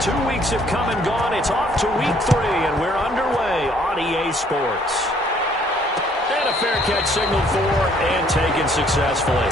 2 weeks have come and gone. It's off to week 3, and we're underway on EA Sports. And a fair catch signaled for and taken successfully.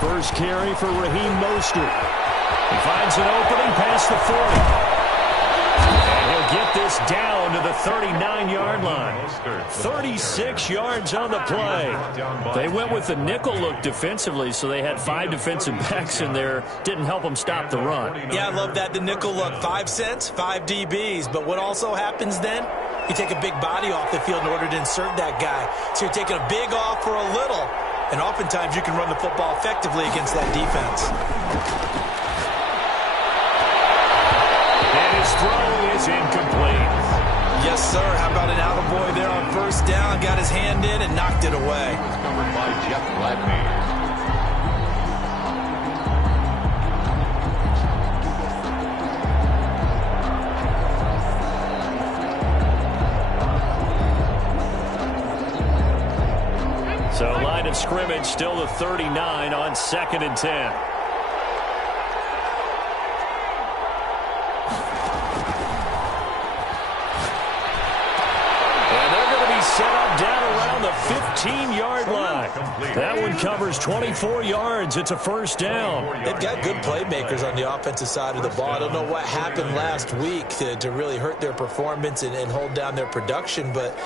First carry for Raheem Mostert. He finds an opening past the 40. And he'll get this down to the 39-yard line. 36 yards on the play. They went with the nickel look defensively, so they had 5 defensive backs in there. Didn't help them stop the run. Yeah, I love that, the nickel look. 5 cents, 5 DBs. But what also happens then? You take a big body off the field in order to insert that guy. So you're taking a big off for a little. And oftentimes you can run the football effectively against that defense. And his throw is incomplete. Yes, sir. How about an attaboy there on first down? Got his hand in and knocked it away. It was covered by Jeff Gladney. So line of scrimmage still the 39 on 2nd and 10. And they're going to be set up down around the 15-yard line. That one covers 24 yards. It's a first down. They've got good playmakers on the offensive side of the ball. I don't know what happened last week to really hurt their performance and hold down their production, but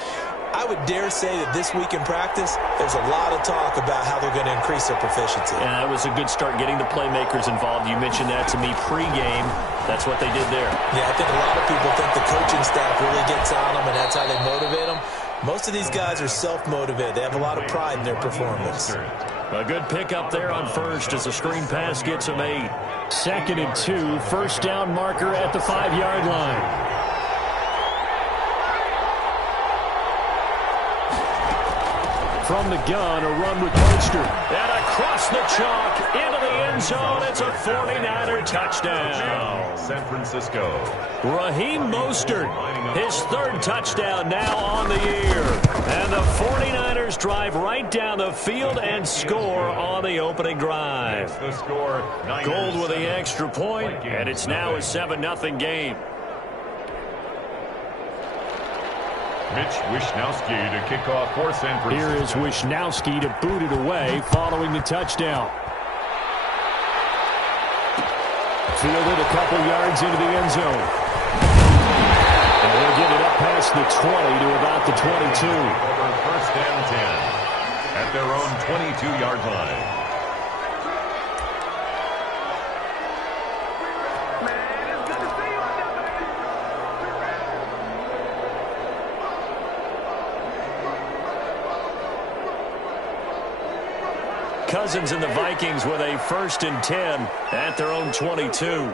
I would dare say that this week in practice, there's a lot of talk about how they're going to increase their proficiency. Yeah, that was a good start getting the playmakers involved. You mentioned that to me pregame. That's what they did there. Yeah, I think a lot of people think the coaching staff really gets on them, and that's how they motivate them. Most of these guys are self-motivated. They have a lot of pride in their performance. A good pickup there on first as the screen pass gets them 8. 2nd and 2, first down marker at the 5-yard line. From the gun, a run with Mostert. And across the chalk, into the end zone. It's a 49er touchdown. San Francisco. Raheem Mostert, his 3rd touchdown now on the year. And the 49ers drive right down the field and score on the opening drive. The score, Gold with the extra point, and it's now a 7-0 game. Mitch Wishnowsky to kick off for San Francisco. Here is Wishnowsky to boot it away following the touchdown. Fielded a couple yards into the end zone. And they'll get it up past the 20 to about the 22. Over first and 10 at their own 22-yard line. Cousins and the Vikings with a 1st and 10 at their own 22.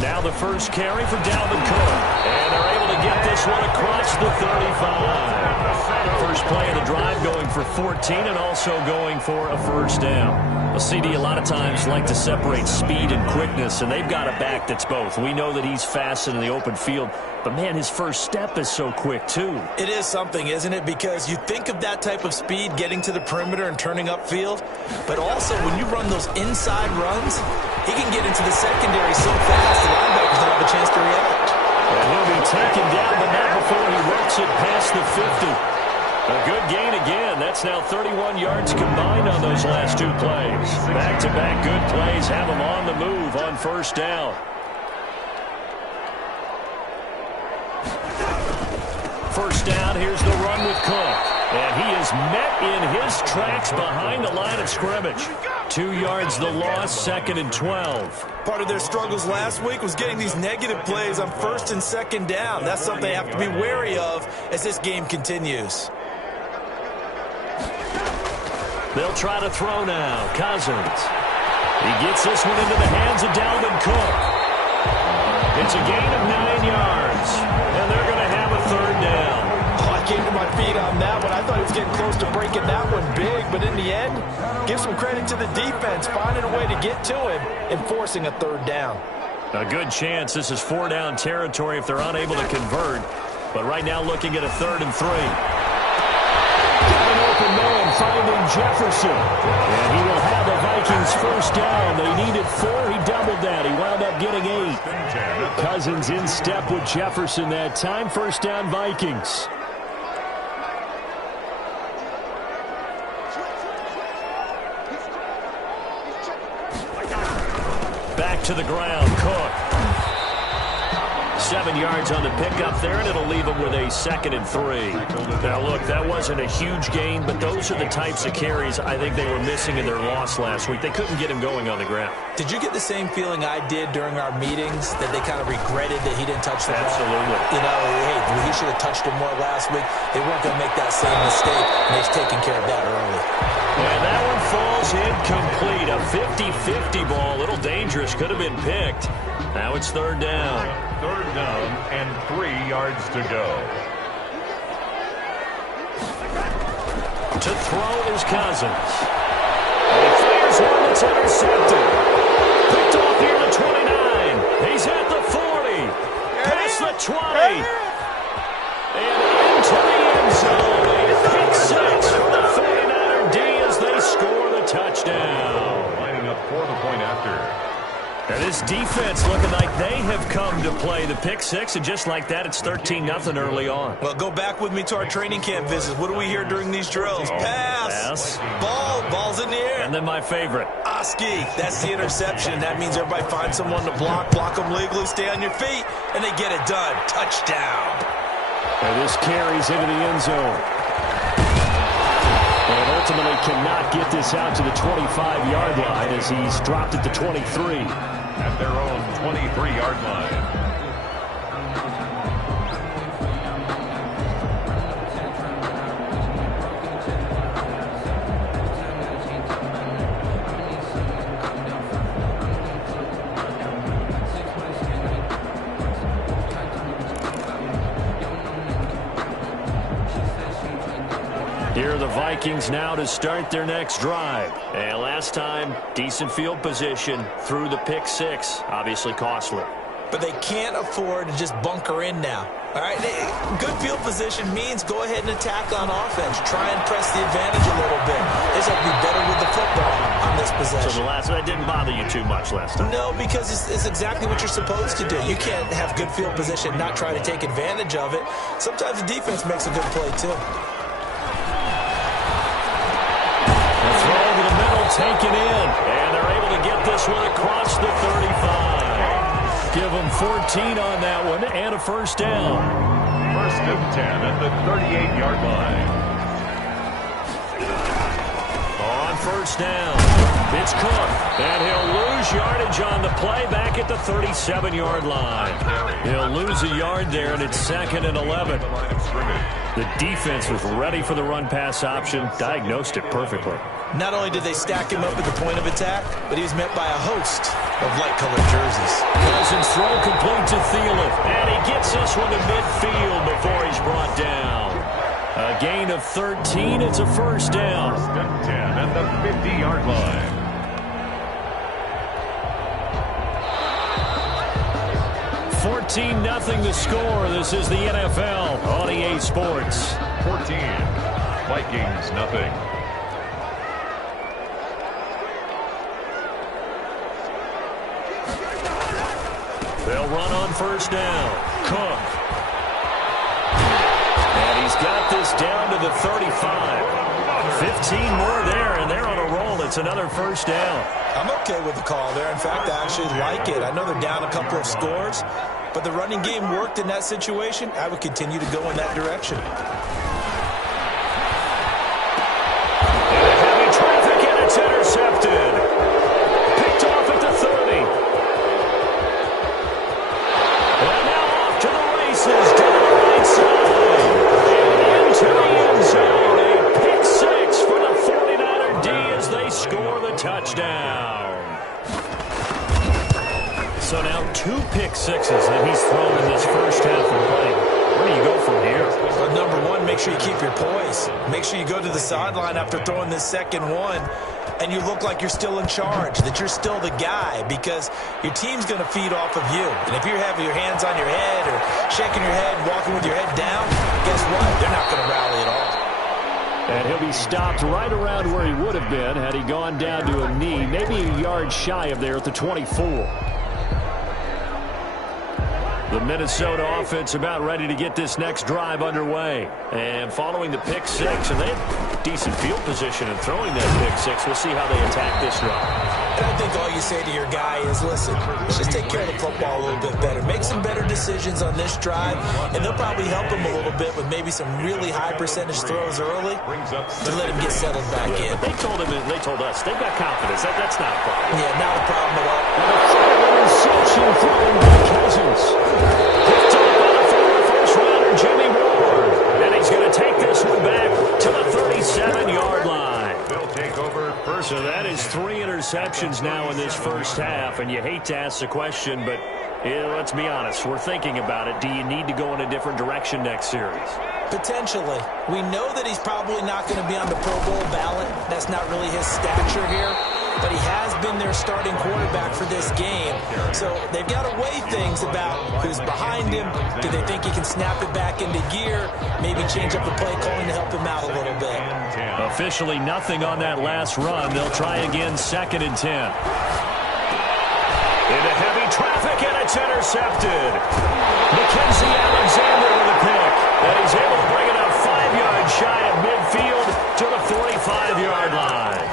Now the first carry for Dalvin Cook. And they're able to get this one across the 35. First play of the drive going for 14 and also going for a first down. Well, CD, a lot of times like to separate speed and quickness, and they've got a back that's both. We know that he's fast in the open field, but, man, his first step is so quick, too. It is something, isn't it? Because you think of that type of speed getting to the perimeter and turning upfield, but also when you run those inside runs, he can get into the secondary so fast the linebackers don't have a chance to react. And he'll be taken down, but not before he works it past the 50. A good gain again. That's now 31 yards combined on those last two plays. Back-to-back good plays have them on the move on first down. First down, here's the run with Cook. And he is met in his tracks behind the line of scrimmage. 2 yards the loss, 2nd and 12. Part of their struggles last week was getting these negative plays on 1st and 2nd down. That's something they have to be wary of as this game continues. They'll try to throw now. Cousins. He gets this one into the hands of Dalvin Cook. It's a gain of 9 yards. And they're going to have a 3rd down. Oh, I came to my feet on that one. I thought he was getting close to breaking that one big. But in the end, give some credit to the defense, finding a way to get to him and forcing a 3rd down. A good chance this is 4-down territory if they're unable to convert. But right now looking at a 3rd and 3. Got an open man finding Jefferson. And he will have the Vikings first down. They needed 4. He doubled that. He wound up getting 8. Cousins in step with Jefferson that time. First down Vikings. Back to the ground. Cook. 7 yards on the pickup there, and it'll leave him with a 2nd and 3. Now, look, that wasn't a huge gain, but those are the types of carries I think they were missing in their loss last week. They couldn't get him going on the ground. Did you get the same feeling I did during our meetings, that they kind of regretted that he didn't touch the ball? Absolutely. You know, hey, he should have touched it more last week. They weren't going to make that same mistake, and they've taken care of that early. And that one falls incomplete. A 50-50 ball. A little dangerous. Could have been picked. Now it's 3rd down. 3rd down and 3 yards to go. To throw is Cousins. And he fires one that's intercepted. Picked off here to 29. He's at the 40. Past the 20. And into the end zone. A pick 6 for the 49er D as they score the touchdown. Lining up for the point after. And this defense looking like they have come to play the pick 6, and just like that, it's 13-0 early on. Well, go back with me to our training camp visits. What do we hear during these drills? Pass. Ball's in the air. And then my favorite. Oski, that's the interception. That means everybody finds someone to block them legally, stay on your feet, and they get it done. Touchdown. And this carries into the end zone. And ultimately cannot get this out to the 25-yard line as he's dropped at the 23. At their own 23-yard line. Here are the Vikings now to start their next drive. And last time, decent field position through the pick 6. Obviously costly. But they can't afford to just bunker in now. All right, good field position means go ahead and attack on offense. Try and press the advantage a little bit. They just have to be better with the football on this possession. So that didn't bother you too much last time? No, because it's exactly what you're supposed to do. You can't have good field position, not try to take advantage of it. Sometimes the defense makes a good play, too. Taken in, and they're able to get this one across the 35. Give them 14 on that one, and a first down. 1st and 10 at the 38-yard line. On first down, it's Cook, and he'll lose yardage on the play back at the 37-yard line. He'll lose a yard there, and it's 2nd and 11. The defense was ready for the run-pass option, diagnosed it perfectly. Not only did they stack him up at the point of attack, but he was met by a host of light-colored jerseys. Cousins throw complete to Thielen, and he gets this one to midfield before he's brought down. A gain of 13, it's a first down. 1st and 10 at the 50-yard line. $14-0 the score. This is the NFL on EA Sports. 14, Vikings nothing. They'll run on first down. Cook. And He's got this down to the 35. 15 more there, and they're on a roll. It's another first down. I'm okay with the call there. In fact, I actually like it. I know they're down a couple of scores, but the running game worked in that situation. I would continue to go in that direction. Heavy traffic, and it's intercepted. Picked off at the 30. And now off to the races, down the right side. And into the end zone. A pick six for the 49er D as they score the touchdown. So now 2 pick sixes that he's thrown in this first half of play. Where do you go from here? Well, number one, make sure you keep your poise. Make sure you go to the sideline after throwing this second one, and you look like you're still in charge, that you're still the guy, because your team's going to feed off of you. And if you're having your hands on your head or shaking your head, walking with your head down, guess what? They're not going to rally at all. And he'll be stopped right around where he would have been had he gone down to a knee, maybe a yard shy of there at the 24. The Minnesota offense about ready to get this next drive underway. And following the pick six, and they have decent field position in throwing that pick six. We'll see how they attack this drive. And I think all you say to your guy is, listen, let's just take care of the football a little bit better. Make some better decisions on this drive, and they'll probably help him a little bit with maybe some really high percentage throws early to let him get settled back in. They told us, they've got confidence. That's not a problem. Yeah, not a problem at all. Interception thrown by Cousins. Picked up by the former first-rounder Jimmy Ward. And he's going to take this one back to the 37-yard line. They'll take over first. So that is 3 interceptions now in this first half. And you hate to ask the question, but let's be honest. We're thinking about it. Do you need to go in a different direction next series? Potentially. We know that he's probably not going to be on the Pro Bowl ballot. That's not really his stature here. But he has been their starting quarterback for this game. So they've got to weigh things about who's behind him. Do they think he can snap it back into gear? Maybe change up the play calling to help him out a little bit. Officially nothing on that last run. They'll try again 2nd and 10. Into heavy traffic, and it's intercepted. Mackenzie Alexander with a pick. And he's able to bring it up 5 yards shy of midfield to the 45-yard line.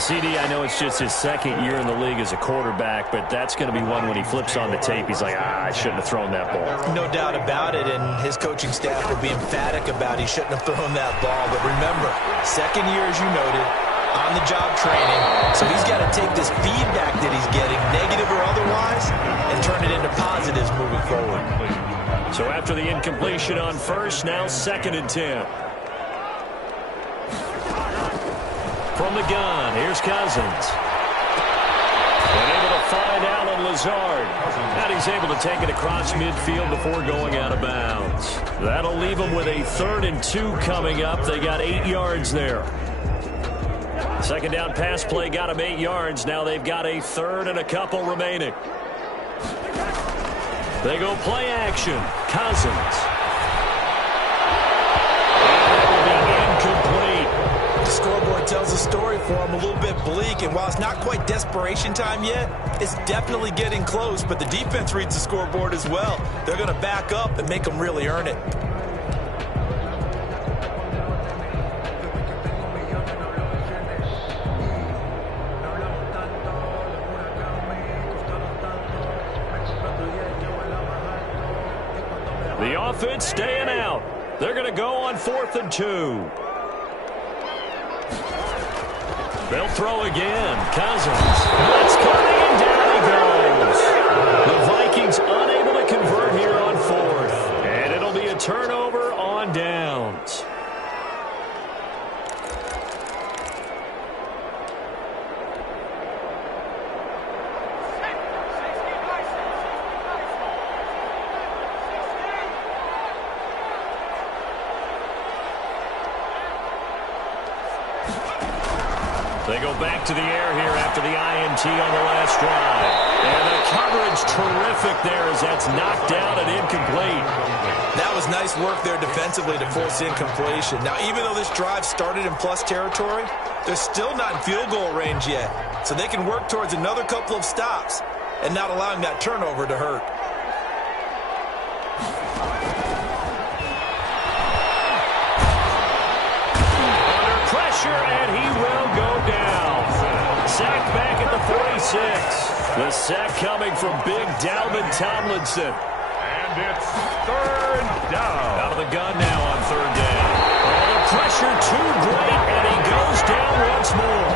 CD, I know it's just his second year in the league as a quarterback, but that's going to be one when he flips on the tape. He's like, I shouldn't have thrown that ball. No doubt about it, and his coaching staff will be emphatic about he shouldn't have thrown that ball. But remember, second year, as you noted, on-the-job training. So he's got to take this feedback that he's getting, negative or otherwise, and turn it into positives moving forward. So after the incompletion on first, now 2nd and 10. From the gun, here's Cousins. And able to find Alan Lazard. And he's able to take it across midfield before going out of bounds. That'll leave them with a 3rd and 2 coming up. They got 8 yards there. Second down pass play got them 8 yards. Now they've got a 3rd and a couple remaining. They go play action. Cousins. The scoreboard tells a story for him, a little bit bleak, and while it's not quite desperation time yet, it's definitely getting close, but the defense reads the scoreboard as well. They're going to back up and make them really earn it. The offense staying out. They're going to go on 4th and 2. They'll throw again. Cousins. That's coming, and down he goes. The Vikings unable to convert here on 4th. And it'll be a turnover on downs. They go back to the air here after the INT on the last drive. And the coverage terrific there as that's knocked out and incomplete. That was nice work there defensively to force incompletion. Now, even though this drive started in plus territory, they're still not in field goal range yet. So they can work towards another couple of stops and not allowing that turnover to hurt. pressure, and he will go down. Sacked back at the 46. The sack coming from big Dalvin Tomlinson. And it's third down. Out of the gun now on third down. Oh, the pressure too great, and he goes down once more.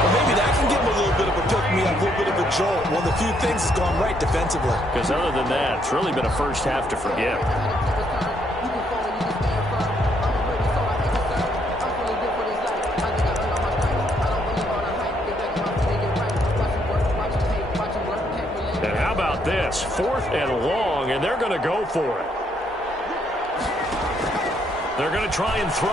Well, maybe that can give him a little bit of a pick-me-up, a little bit of a jolt. One of the few things that's gone right defensively. Because other than that, it's really been a first half to forget. And how about this? 4th and long, and they're going to go for it. They're going to try and throw.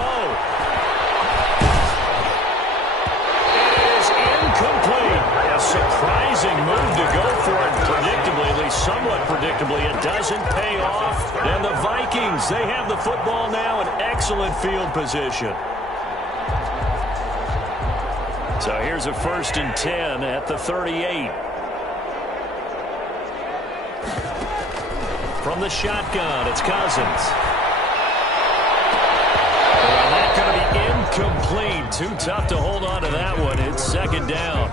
It is incomplete. A surprising move to go for it predictably, at least somewhat predictably. It doesn't pay off. And the Vikings, they have the football now in excellent field position. So here's a 1st and 10 at the 38. From the shotgun, it's Cousins. Well, that's going to be incomplete. Too tough to hold on to that one. It's 2nd down.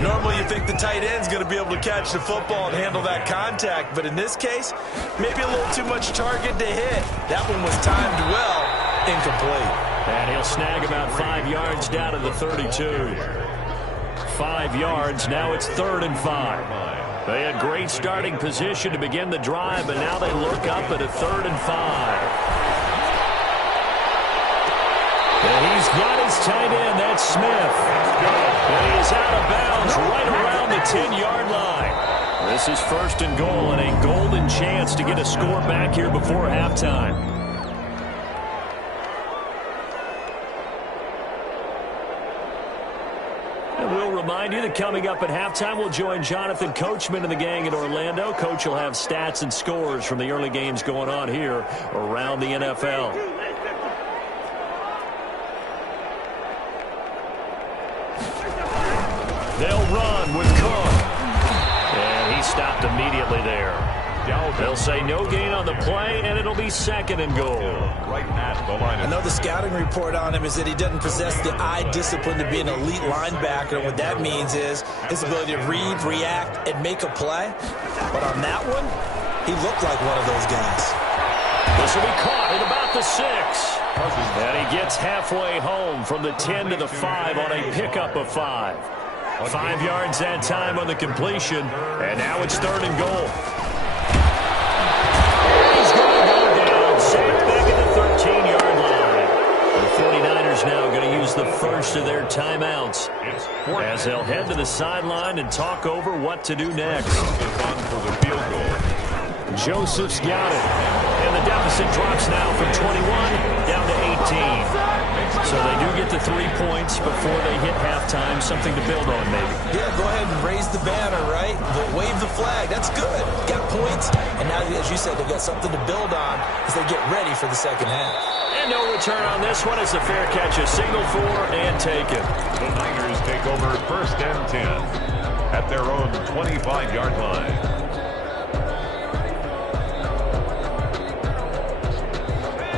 Normally you think the tight end's going to be able to catch the football and handle that contact, but in this case, maybe a little too much target to hit. That one was timed well, incomplete. And he'll snag about 5 yards down to the 32. 5 yards, now it's 3rd and 5. They had great starting position to begin the drive, but now they look up at a 3rd and 5. And he's got his tight end, that's Smith. And he is out of bounds right around the 10-yard line. This is 1st and goal and a golden chance to get a score back here before halftime. And we'll remind you that coming up at halftime, we'll join Jonathan Coachman and the gang in Orlando. Coach will have stats and scores from the early games going on here around the NFL. They'll run with Cook. And he stopped immediately there. They'll say no gain on the play, and it'll be 2nd and goal. Right at the line. I know the scouting report on him is that he doesn't possess the eye discipline to be an elite linebacker. And what that means is his ability to read, react, and make a play. But on that one, he looked like one of those guys. This will be caught at about the 6. And he gets halfway home from the 10 to the 5 on a pickup of 5. 5 yards that time on the completion, and now it's 3rd and goal. He's going to go down, sacked back at the 13-yard line. The 49ers now going to use the first of their timeouts as they'll head to the sideline and talk over what to do next. Joseph's got it, and the deficit drops now from 21 down to 18. So they do get the 3 points before they hit halftime, something to build on maybe. Yeah, go ahead and raise the banner, right? Wave the flag. That's good. Got points, and now, as you said, they've got something to build on as they get ready for the second half. And no return on this one as the fair catch is signaled for and taken. The Niners take over 1st and 10 at their own 25-yard line.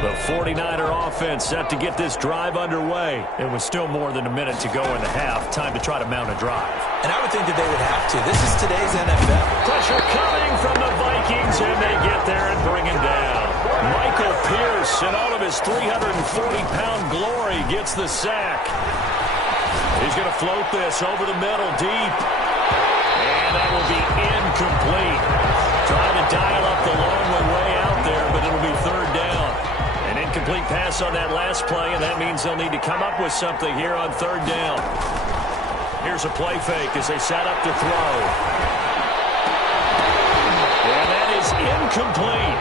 The 49er offense set to get this drive underway. It was still more than a minute to go in the half. Time to try to mount a drive. And I would think that they would have to. This is today's NFL. Pressure coming from the Vikings, and they get there and bring him down. Michael Pierce, in all of his 340-pound glory, gets the sack. He's going to float this over the middle deep. And that will be incomplete. Trying to dial up the long one way out there, but it'll be 3rd down. An incomplete pass on that last play, and that means they'll need to come up with something here on 3rd down. Here's a play fake as they set up to throw. And that is incomplete.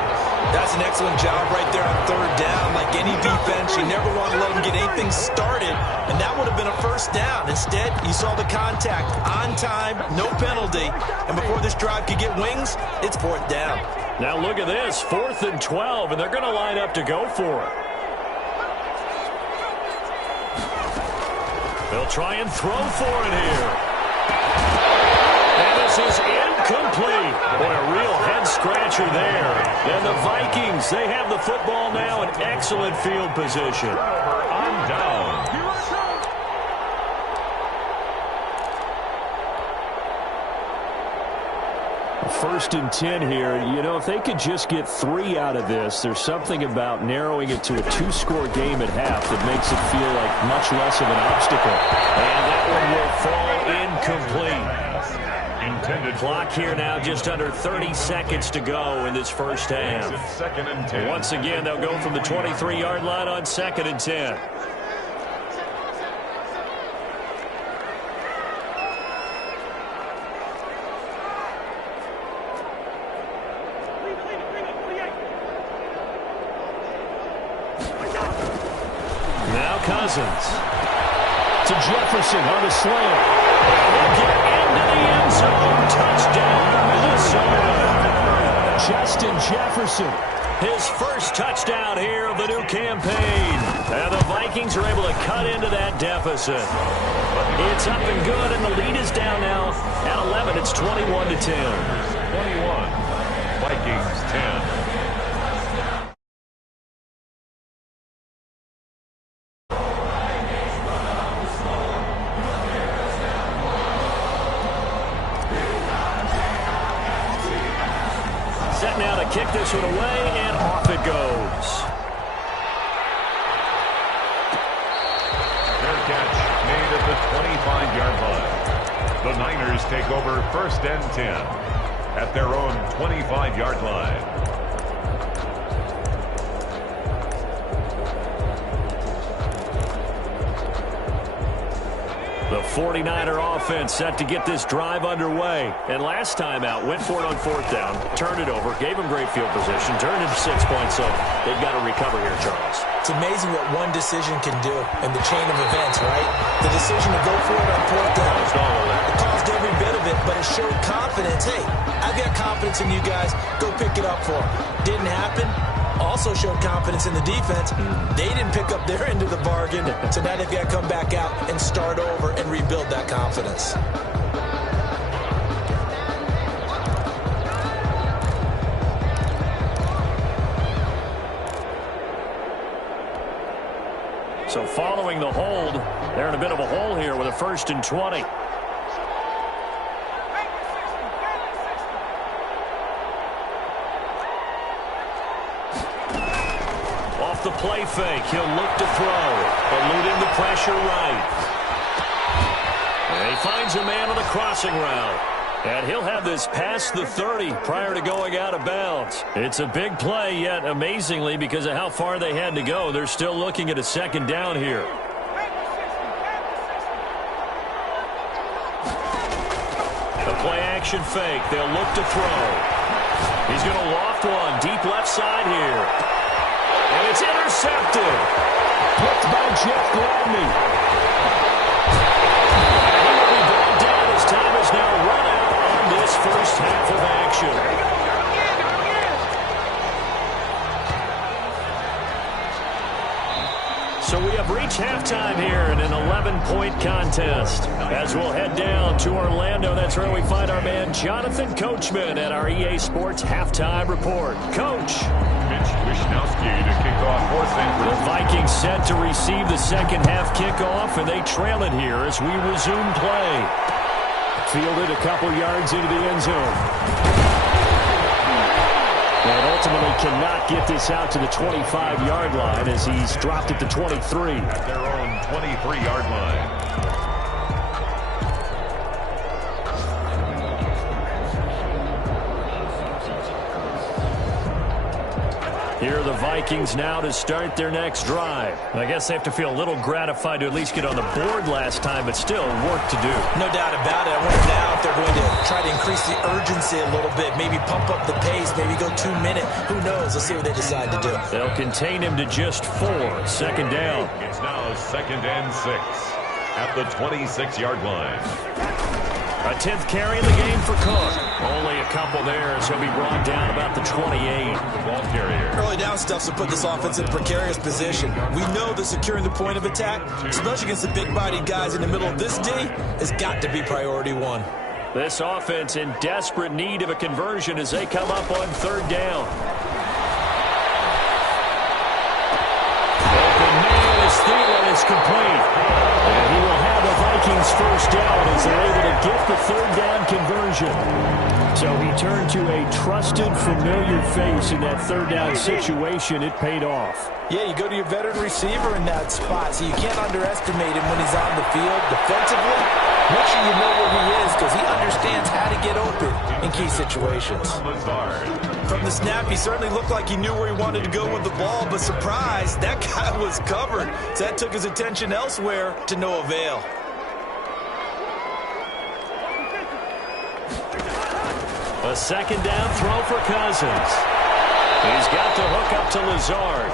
That's an excellent job right there on 3rd down. Like any defense, you never want to let them get anything started, and that would have been a 1st down. Instead, you saw the contact on time, no penalty, and before this drive could get wings, it's 4th down. Now look at this, 4th and 12, and they're going to line up to go for it. They'll try and throw for it here. And the This is incomplete. Boy, a real head-scratcher there. And the Vikings, they have the football now in excellent field position. On down. First and 10 here. You know, if they could just get 3 out of this, there's something about narrowing it to a 2-score game at half that makes it feel like much less of an obstacle. And that one will fall incomplete. Intended clock here now, just under 30 seconds to go in this first half. Second and 10. Once again, they'll go from the 23-yard line on 2nd and 10. Cousins to Jefferson on the slant. He'll get into the end zone. Touchdown, Minnesota. Justin Jefferson. His first touchdown here of the new campaign. And the Vikings are able to cut into that deficit. It's up and good, and the lead is down now at 11. It's 21-10. 21. Vikings 10. Now to kick this one away, and off it goes. Fair catch made at the 25-yard line. The Niners take over 1st and 10 at their own 25-yard line. The 49er offense set to get this drive underway. And last time out, went for it on 4th down, turned it over, gave them great field position, turned into 6 points, so they've got to recover here, Charles. It's amazing what one decision can do in the chain of events, right? The decision to go for it on 4th down. It caused every bit of it, but it showed confidence. Hey, I've got confidence in you guys. Go pick it up for them. Didn't happen. Also showed confidence in the defense. They didn't pick up their end of the bargain, so now they've got to come back out and start over and rebuild that confidence. So following the hold, they're in a bit of a hole here with a 1st and 20. The play fake. He'll look to throw, eluding the pressure right. And he finds a man on the crossing route. And he'll have this past the 30 prior to going out of bounds. It's a big play, yet amazingly, because of how far they had to go, they're still looking at a 2nd down here. The play action fake. They'll look to throw. He's going to loft one deep left side here. And it's intercepted. Picked by Jeff Gladney. And he will be brought down as time is now run out on this first half of action. So we have reached halftime here in an 11-point contest. As we'll head down to Orlando, that's where we find our man Jonathan Coachman at our EA Sports Halftime Report. Coach. Wisnowski to kick off for St. Louis. The Vikings set to receive the second half kickoff, and they trail it here as we resume play. Fielded a couple yards into the end zone. And ultimately cannot get this out to the 25-yard line as he's dropped at the 23. At their own 23-yard line. Here are the Vikings now to start their next drive. I guess they have to feel a little gratified to at least get on the board last time, but still work to do. No doubt about it. I wonder now if they're going to try to increase the urgency a little bit, maybe pump up the pace, maybe go 2 minute. Who knows? Let's see what they decide to do. They'll contain him to just 4. 2nd down. It's now 2nd and 6 at the 26-yard line. A 10th carry in the game for Cook. Only a couple there as he'll be brought down about the 28. The ball carrier. Early down stuff's to put this offense in a precarious position. We know that securing the point of attack, especially against the big-bodied guys in the middle of this D, has got to be priority 1. This offense in desperate need of a conversion as they come up on third down. Open man is Thielen is complete. And he will have the Vikings first down as they're able to get the third down conversion. So he turned to a trusted, familiar face in that third down situation. It paid off. Yeah, you go to your veteran receiver in that spot, so you can't underestimate him when he's on the field defensively. Make sure you know where he is because he understands how to get open in key situations. From the snap, he certainly looked like he knew where he wanted to go with the ball, but surprise, that guy was covered. So that took his attention elsewhere to no avail. A second down throw for Cousins. He's got the hook up to Lazard.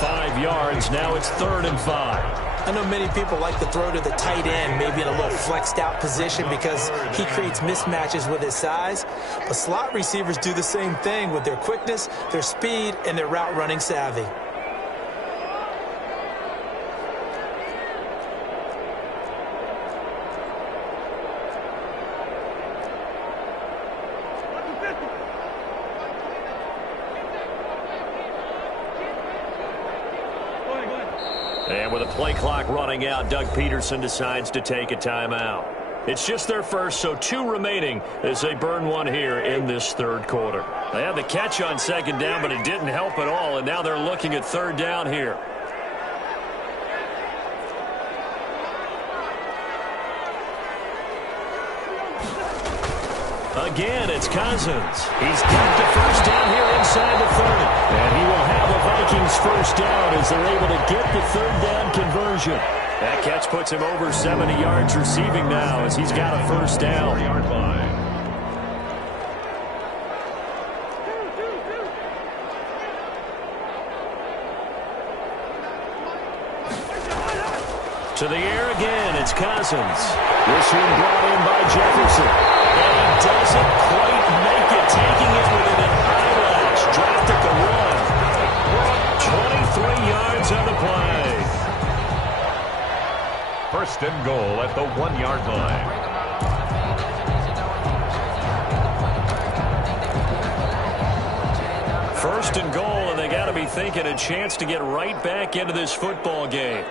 5 yards. Now it's 3rd and 5. I know many people like to throw to the tight end, maybe in a little flexed out position because he creates mismatches with his size. But slot receivers do the same thing with their quickness, their speed, and their route running savvy. And with a play clock running out, Doug Peterson decides to take a timeout. It's just their first, so 2 remaining as they burn one here in this third quarter. They had the catch on second down, but it didn't help at all, and now they're looking at third down here. Again, it's Cousins. He's got the first down here inside the 30. And he will have the Vikings first down as they're able to get the third down conversion. That catch puts him over 70 yards receiving now as he's got a first down. To the air again, it's Cousins. This one brought in by Jefferson. And he doesn't quite make it, taking it within an eyelash. Dropped at the 1. 23 yards on the play. First and goal at the 1-yard line. First and goal, and they got to be thinking a chance to get right back into this football game.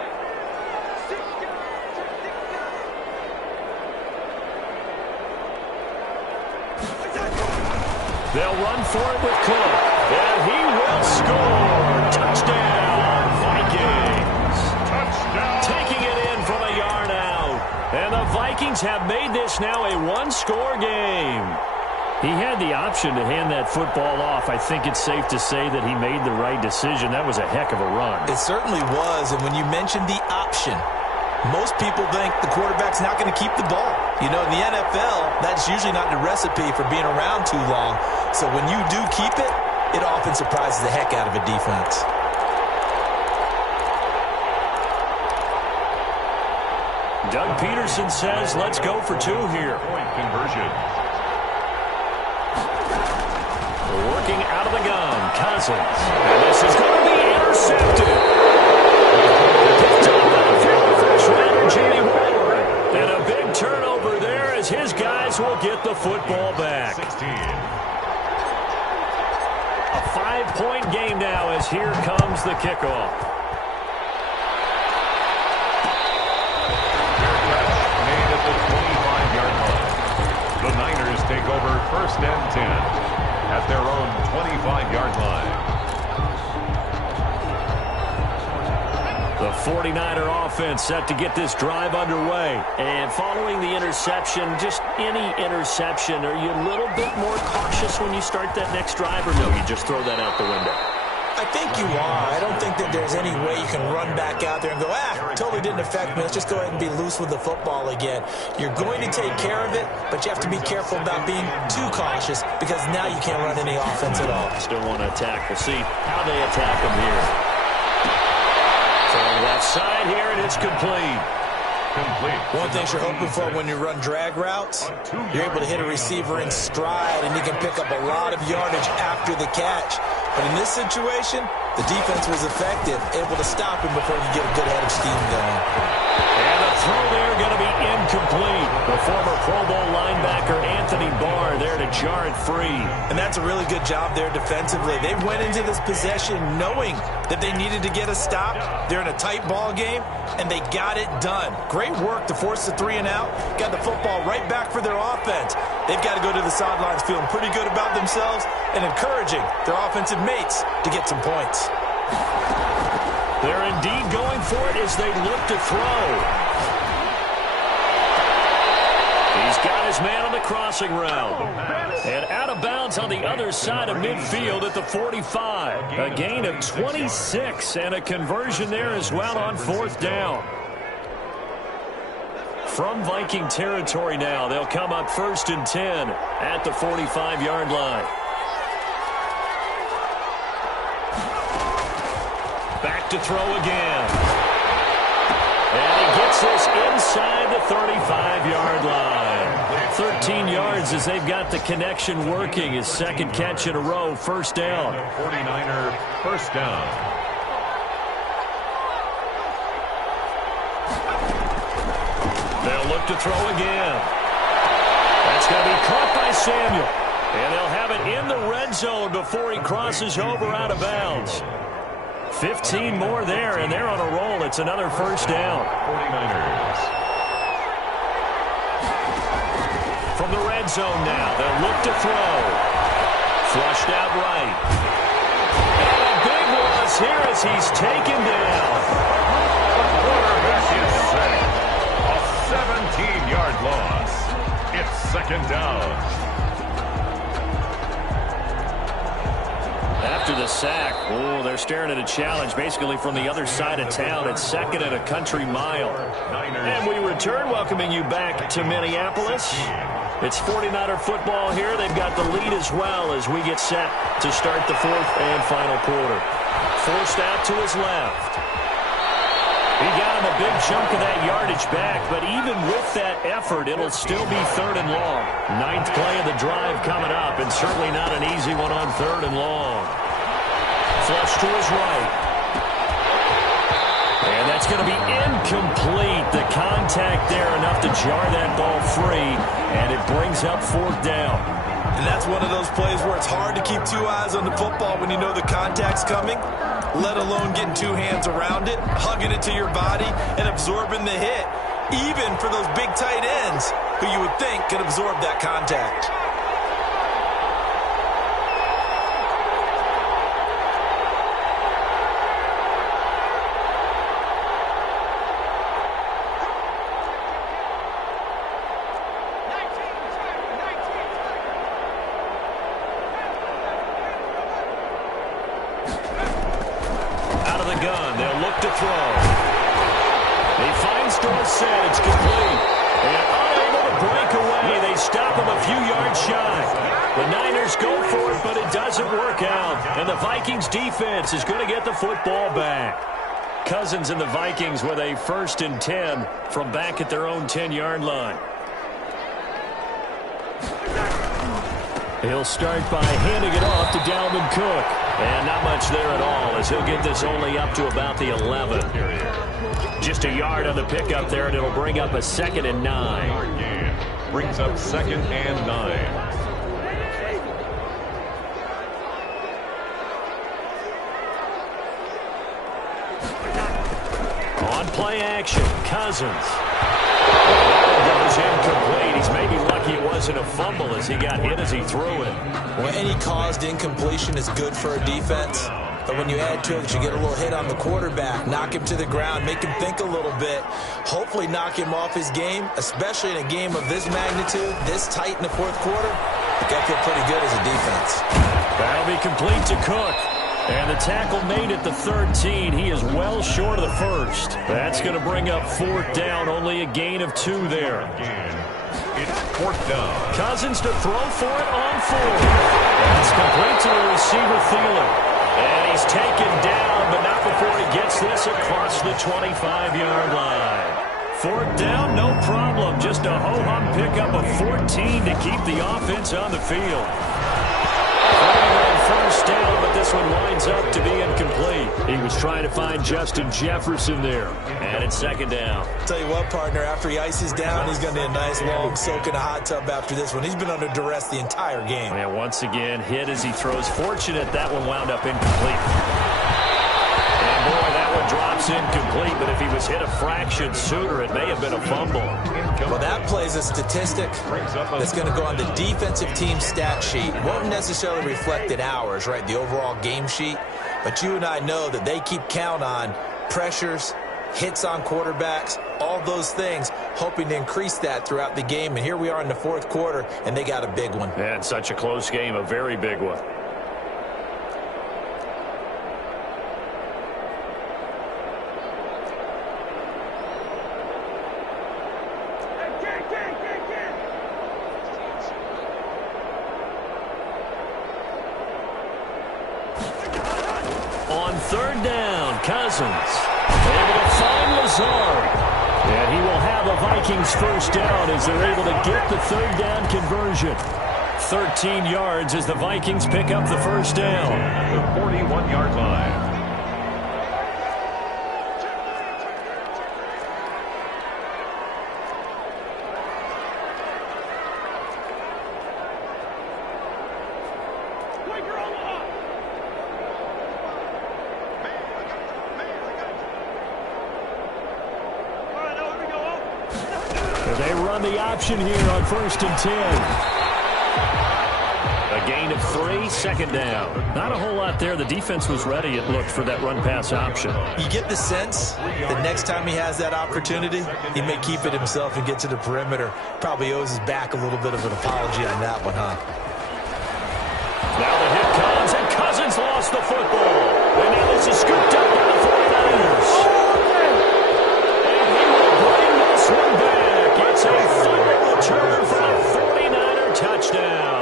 They'll run for it with Cook. And he will score. Touchdown, Vikings. Touchdown. Taking it in from a yard out. And the Vikings have made this now a one-score game. He had the option to hand that football off. I think it's safe to say that he made the right decision. That was a heck of a run. It certainly was. And when you mentioned the option, most people think the quarterback's not going to keep the ball. You know, in the NFL, that's usually not the recipe for being around too long. So when you do keep it, it often surprises the heck out of a defense. Doug Peterson says, let's go for 2 here. Point conversion. Working out of the gun, Cousins. And this is going to be intercepted. Picked up by the former first rounder, J.D. Ward. And a big turnover there as his guys will get the football back. 16. A 5-point game now as here comes the kickoff. Made at the 25-yard line. The Niners take over first and 10 at their own 25-yard line. The 49er offense set to get this drive underway. And following the interception, just any interception, are you a little bit more cautious when you start that next drive, or no, you just throw that out the window? I think you are. I don't think that there's any way you can run back out there and go, totally didn't affect me. Let's just go ahead and be loose with the football again. You're going to take care of it, but you have to be careful about being too cautious because now you can't run any offense at all. Still want to attack. We'll see how they attack them here. Throwing left side here, and it's complete. One thing you're hoping for when you run drag routes, you're able to hit a receiver in stride, and you can pick up a lot of yardage after the catch. But in this situation, the defense was effective, able to stop him before you get a good head of steam going. And the throw there going to be incomplete. The former Pro Bowl linebacker Anthony Barr there to jar it free. And that's a really good job there defensively. They went into this possession knowing that they needed to get a stop. They're in a tight ball game, and they got it done. Great work to force the 3 and out. Got the football right back for their offense. They've got to go to the sidelines feeling pretty good about themselves and encouraging their offensive mates to get some points. They're indeed going for it as they look to throw. He's got his man on the crossing route. And out of bounds on the other side of midfield at the 45. A gain of 26 and a conversion there as well on 4th down. From Viking territory now, they'll come up 1st and 10 at the 45-yard line. Back to throw again. And he gets this inside the 35-yard line. 13 yards as they've got the connection working. His 2nd catch in a row, 1st down. 49er, 1st down. They'll look to throw again. That's going to be caught by Samuel. And they'll have it in the red zone before he crosses over out of bounds. 15 more there, and they're on a roll. It's another 1st down. 49ers. From the red zone now, they'll look to throw. Flushed out right. And a big loss here as he's taken down. The quarterback is sacked. A 17-yard loss. It's 2nd down. After the sack, they're staring at a challenge basically from the other side of town. It's 2nd and a country mile. And we return, welcoming you back to Minneapolis. It's 49er football here. They've got the lead as well as we get set to start the 4th and final quarter. Forced out to his left. He got him a big chunk of that yardage back, but even with that effort, it'll still be 3rd and long. 9th play of the drive coming up, and certainly not an easy one on 3rd and long. Flush to his right. And that's going to be incomplete. The contact there enough to jar that ball free, and it brings up 4th down. And that's one of those plays where it's hard to keep 2 eyes on the football when you know the contact's coming, let alone getting 2 hands around it, hugging it to your body, and absorbing the hit, even for those big tight ends who you would think could absorb that contact. It's complete. And unable to break away. They stop him a few yards shy. The Niners go for it, but it doesn't work out. And the Vikings defense is going to get the football back. Cousins and the Vikings with a 1st and 10 from back at their own 10-yard line. He'll start by handing it off to Dalvin Cook. And not much there at all as he'll get this only up to about the 11. Just a yard on the pickup there, and it'll bring up a 2nd and 9. Brings up 2nd and 9. On play action, Cousins. Goes incomplete. He's maybe lucky it wasn't a fumble as he got hit as he threw it. Well, any caused incompletion is good for a defense. But when you add to it that you get a little hit on the quarterback, knock him to the ground, make him think a little bit, hopefully knock him off his game, especially in a game of this magnitude, this tight in the 4th quarter, you got to feel pretty good as a defense. That'll be complete to Cook. And the tackle made at the 13. He is well short of the 1st. That's going to bring up 4th down, only a gain of 2 there. It's 4th down. Cousins to throw for it on 4th. That's complete to the receiver, Thielen. And he's taken down, but not before he gets this across the 25-yard line. 4th down, no problem. Just a ho-hum pickup of 14 to keep the offense on the field. Fighting on first down, but this one winds up to be incomplete. He was trying to find Justin Jefferson there. And it's second down. Tell you what, partner, after he ices down, he's going to need a nice long soak in a hot tub after this one. He's been under duress the entire game. And once again, hit as he throws. Fortunate that one wound up incomplete. And boy, that one drops incomplete, but if he was hit a fraction sooner, it may have been a fumble. Well, that plays a statistic that's going to go on the defensive team stat sheet. Won't necessarily reflect in ours, right, the overall game sheet. But you and I know that they keep count on pressures, hits on quarterbacks, all those things, hoping to increase that throughout the game. And here we are in the fourth quarter, and they got a big one. And such a close game, a very big one. On third down, Cousins able to find Lazard. And he will have a Vikings first down as they're able to get the third down conversion. 13 yards as the Vikings pick up the first down. The 41-yard line. They run the option here on 1st and 10. A gain of 3, second down. Not a whole lot there. The defense was ready, it looked, for that run-pass option. You get the sense that next time he has that opportunity, he may keep it himself and get to the perimeter. Probably owes his back a little bit of an apology on that one, huh? Now the hit comes, and Cousins lost the football. And now this is scooped up by the 49ers. And he will bring this one back. It's a final return for a 49er touchdown.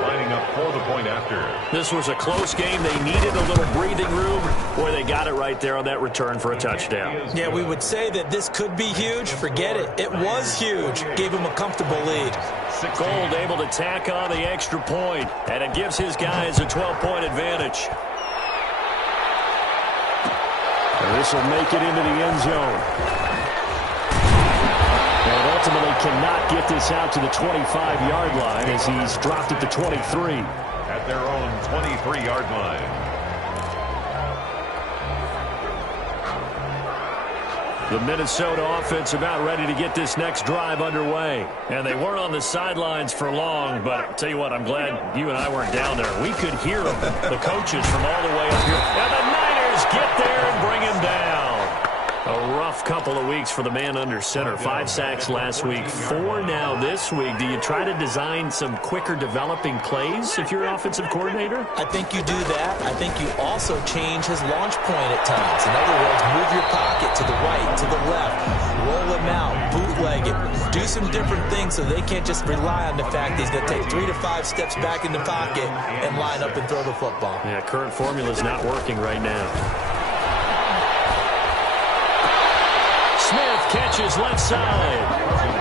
Lining up for the point after. This was a close game. They needed a little breathing room. Boy, they got it right there on that return for a touchdown. Yeah, we would say that this could be huge. Forget it. It was huge. Gave him a comfortable lead. Gold able to tack on the extra point, and it gives his guys a 12-point advantage. And this will make it into the end zone. And ultimately cannot get this out to the 25-yard line as he's dropped at the 23. At their own 23-yard line. The Minnesota offense about ready to get this next drive underway. And they weren't on the sidelines for long, but I'll tell you what, I'm glad you and I weren't down there. We could hear them, the coaches from all the way up here. And the Niners get there and bring him down. A rough couple of weeks for the man under center. 5 sacks last week, 4 now this week. Do you try to design some quicker developing plays if you're an offensive coordinator? I think you do that. I think you also change his launch point at times. In other words, move your pocket to the right, to the left, roll him out, bootleg it, do some different things so they can't just rely on the fact that he's going to take 3 to 5 steps back in the pocket and line up and throw the football. Yeah, current formula is not working right now. Smith catches left side.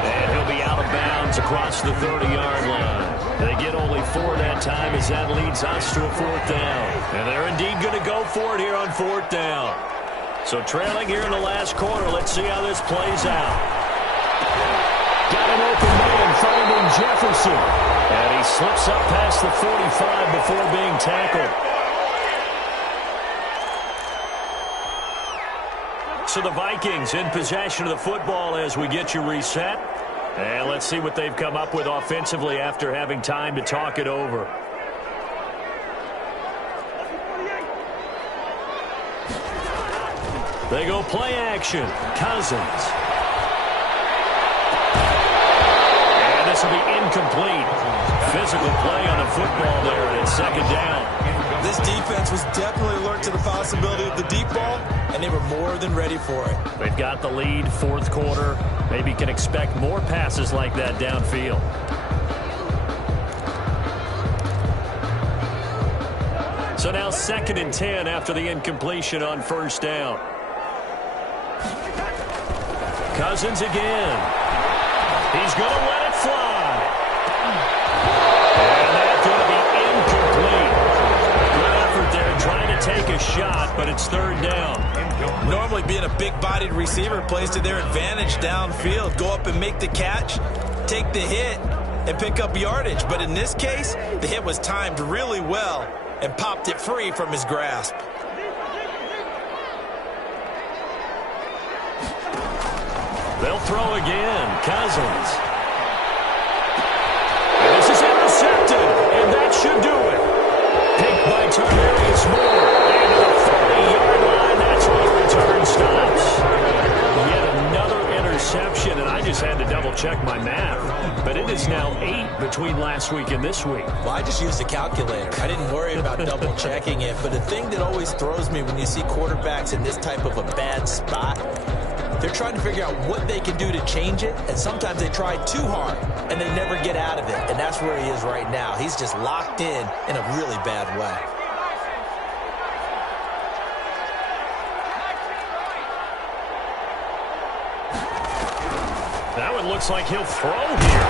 And he'll be out of bounds across the 30-yard line. They get only 4 that time as that leads us to a 4th down. And they're indeed going to go for it here on 4th down. So trailing here in the last quarter. Let's see how this plays out. Got an open man finding Jefferson. And he slips up past the 45 before being tackled. So the Vikings in possession of the football as we get you reset. And let's see what they've come up with offensively after having time to talk it over. They go play action. Cousins. And this will be incomplete. Physical play on the football there, and it's 2nd down. This defense was definitely alert to the possibility of the deep ball, and they were more than ready for it. They've got the lead, 4th quarter. Maybe can expect more passes like that downfield. So now 2nd and 10 after the incompletion on 1st down. Cousins again. He's going to let it fly. And that's going to be incomplete. shot, but it's third down. Normally being a big-bodied receiver plays to their advantage downfield. Go up and make the catch, take the hit, and pick up yardage. But in this case, the hit was timed really well and popped it free from his grasp. They'll throw again. Cousins. And this is intercepted, and that should do it. Picked by Tarvarius Moore. And to the 40-yard line, that's where the return stops. Yet another interception, and I just had to double-check my math. But it is now 8 between last week and this week. Well, I just used a calculator. I didn't worry about double-checking it. But the thing that always throws me when you see quarterbacks in this type of a bad spot, they're trying to figure out what they can do to change it, and sometimes they try too hard, and they never get out of it, and that's where he is right now. He's just locked in a really bad way. Now it looks like he'll throw here.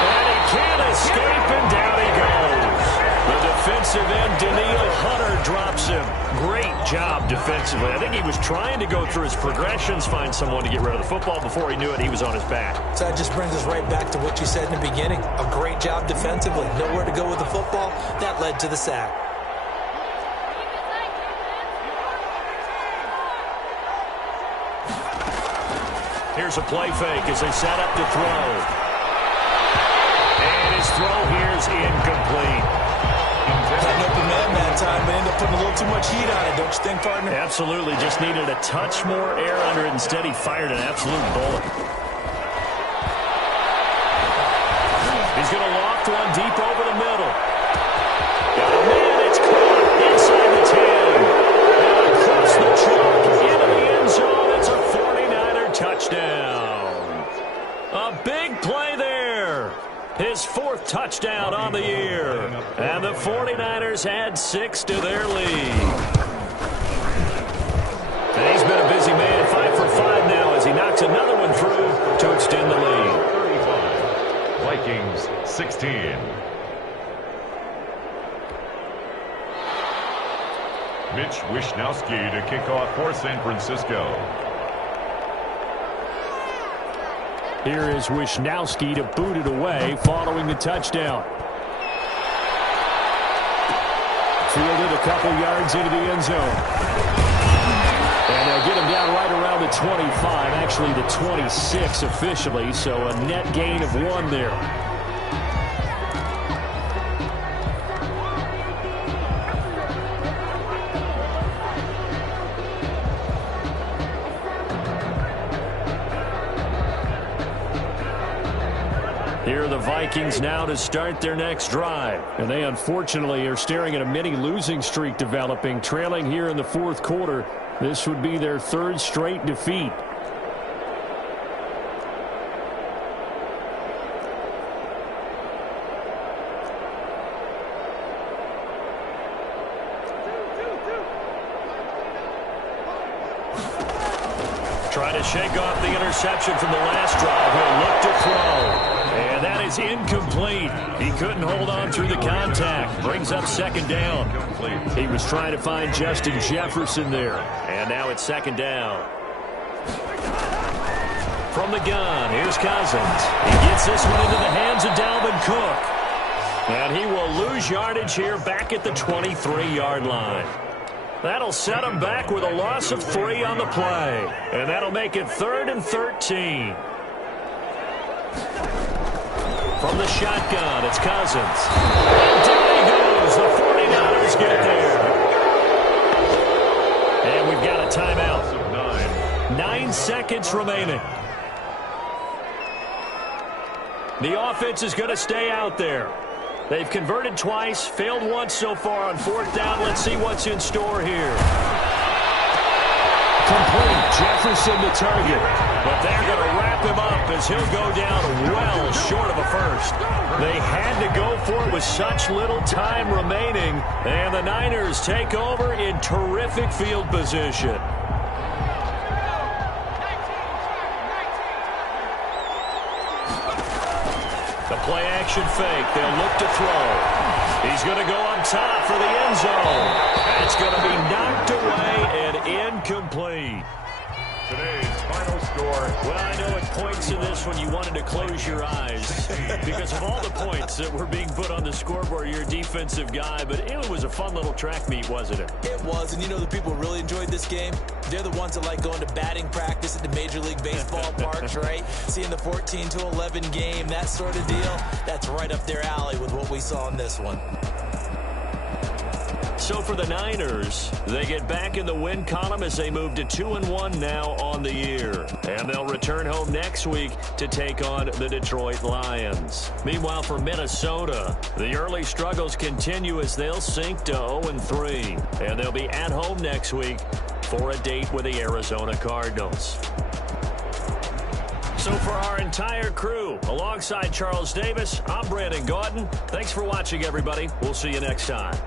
And he can't escape, and down he goes. The defensive end, Daniil Hunter, drops him. Great job defensively. I think he was trying to go through his progressions, find someone to get rid of the football. Before he knew it, he was on his back. So that just brings us right back to what you said in the beginning. A great job defensively. Nowhere to go with the football. That led to the sack. Here's a play fake as they set up to throw. And his throw here is incomplete. Got an open man that time, but ended up putting a little too much heat on it, don't you think, partner? Absolutely. Just needed a touch more air under it. Instead, he fired an absolute bullet. He's going to loft one deep over the middle. Got a man. It's caught inside the 10. And across the chalk into the end zone. It's a 49er touchdown. A big play there. His 4th touchdown on the year. And the 49ers add 6 to their lead. And he's been a busy man, 5 for 5 now as he knocks another one through to extend the lead. 35. Vikings 16. Mitch Wishnowsky to kick off for San Francisco. Here is Wishnowsky to boot it away following the touchdown. Fielded a couple yards into the end zone. And they'll get him down right around the 25, actually the 26 officially, so a net gain of 1 there. Here are the Vikings now to start their next drive. And they unfortunately are staring at a mini losing streak developing, trailing here in the 4th quarter. This would be their 3rd straight defeat. Trying to shake off the interception from the last drive. He'll look to throw. And that is incomplete. He couldn't hold on through the contact. Brings up 2nd down. He was trying to find Justin Jefferson there. And now it's 2nd down. From the gun, here's Cousins. He gets this one into the hands of Dalvin Cook. And he will lose yardage here back at the 23-yard line. That'll set him back with a loss of 3 on the play. And that'll make it 3rd and 13. From the shotgun, it's Cousins. And down he goes. The 49ers get there. And we've got a timeout. 9 seconds remaining. The offense is going to stay out there. They've converted twice, failed once so far on 4th down. Let's see what's in store here. Complete. Jefferson the target. But they're going to wrap him up as he'll go down well short of a first. They had to go for it with such little time remaining. And the Niners take over in terrific field position. The play action fake. They'll look to throw. He's going to go up top for the end zone. That's going to be knocked away and incomplete. Today's final score. Well, I know at points in this when you wanted to close your eyes because of all the points that were being put on the scoreboard. You're a defensive guy, but it was a fun little track meet, wasn't it? It was, and you know the people really enjoyed this game? They're the ones that like going to batting practice at the Major League Baseball parks, right? Seeing the 14-11 game, that sort of deal, that's right up their alley with what we saw in this one. So for the Niners, they get back in the win column as they move to 2-1 now on the year. And they'll return home next week to take on the Detroit Lions. Meanwhile, for Minnesota, the early struggles continue as they'll sink to 0-3. And they'll be at home next week for a date with the Arizona Cardinals. So for our entire crew, alongside Charles Davis, I'm Brandon Gaudin. Thanks for watching, everybody. We'll see you next time.